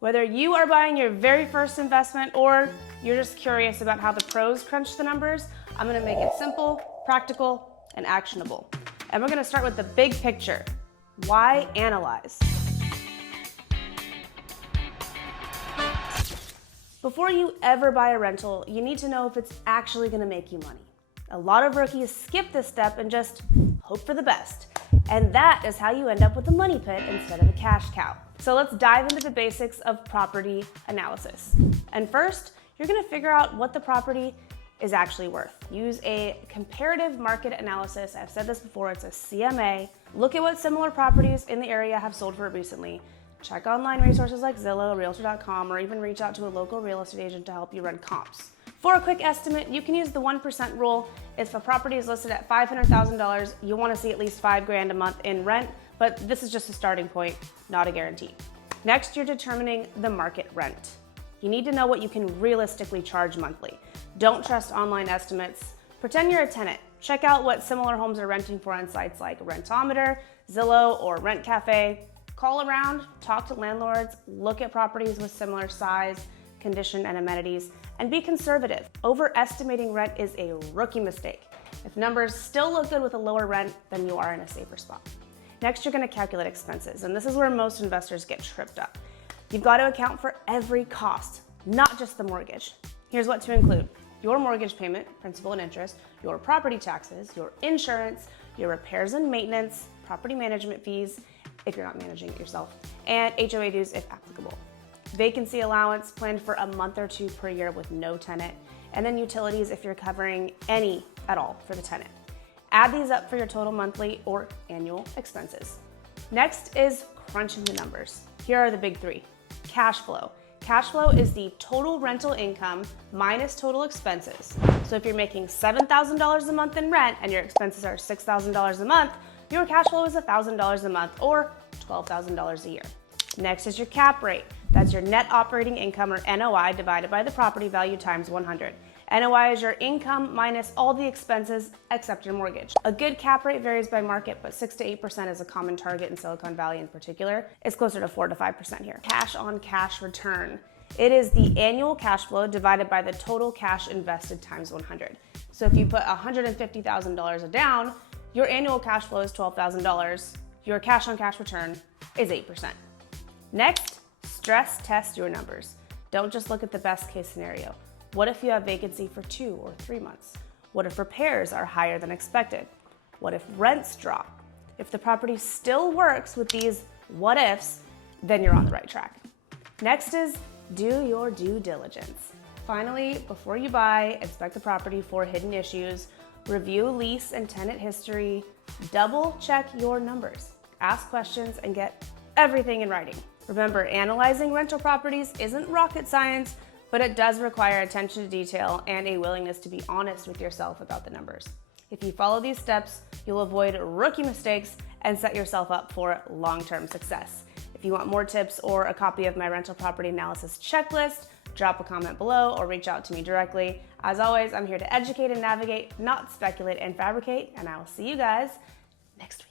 Whether you are buying your very first investment or you're just curious about how the pros crunch the numbers, I'm gonna make it simple, practical, and actionable. And we're gonna start with the big picture. Why analyze? Before you ever buy a rental, you need to know if it's actually gonna make you money. A lot of rookies skip this step and just hope for the best. And that is how you end up with a money pit instead of a cash cow. So let's dive into the basics of property analysis. And first, you're gonna figure out what the property is actually worth. Use a comparative market analysis. I've said this before, it's a CMA. Look at what similar properties in the area have sold for recently. Check online resources like Zillow, Realtor.com, or even reach out to a local real estate agent to help you run comps. For a quick estimate, you can use the 1% rule. If a property is listed at $500,000, you want to see at least $5,000 a month in rent, but this is just a starting point, not a guarantee. Next, you're determining the market rent. You need to know what you can realistically charge monthly. Don't trust online estimates. Pretend you're a tenant. Check out what similar homes are renting for on sites like Rentometer, Zillow, or Rent Cafe. Call around, talk to landlords, look at properties with similar size, condition, and amenities, and be conservative. Overestimating rent is a rookie mistake. If numbers still look good with a lower rent, then you are in a safer spot. Next, you're gonna calculate expenses, and this is where most investors get tripped up. You've got to account for every cost, not just the mortgage. Here's what to include: your mortgage payment, principal and interest, your property taxes, your insurance, your repairs and maintenance, property management fees, if you're not managing it yourself, and HOA dues if applicable. Vacancy allowance planned for a month or two per year with no tenant, and then utilities if you're covering any at all for the tenant. Add these up for your total monthly or annual expenses. Next is crunching the numbers. Here are the big three. Cash flow. Cash flow is the total rental income minus total expenses. So if you're making $7,000 a month in rent and your expenses are $6,000 a month, your cash flow is $1,000 a month or $12,000 a year. Next is your cap rate. That's your net operating income, or NOI, divided by the property value times 100. NOI is your income minus all the expenses except your mortgage. A good cap rate varies by market, but 6 to 8% is a common target in Silicon Valley in particular. It's closer to 4 to 5% here. Cash on cash return. It is the annual cash flow divided by the total cash invested times 100. So if you put $150,000 down, your annual cash flow is $12,000. Your cash on cash return is 8%. Next, stress test your numbers. Don't just look at the best case scenario. What if you have vacancy for 2 or 3 months? What if repairs are higher than expected? What if rents drop? If the property still works with these what ifs, then you're on the right track. Next is do your due diligence. Finally, before you buy, inspect the property for hidden issues, review lease and tenant history, double check your numbers, ask questions, and get everything in writing. Remember, analyzing rental properties isn't rocket science, but it does require attention to detail and a willingness to be honest with yourself about the numbers. If you follow these steps, you'll avoid rookie mistakes and set yourself up for long-term success. If you want more tips or a copy of my rental property analysis checklist, drop a comment below or reach out to me directly. As always, I'm here to educate and navigate, not speculate and fabricate, and I will see you guys next week.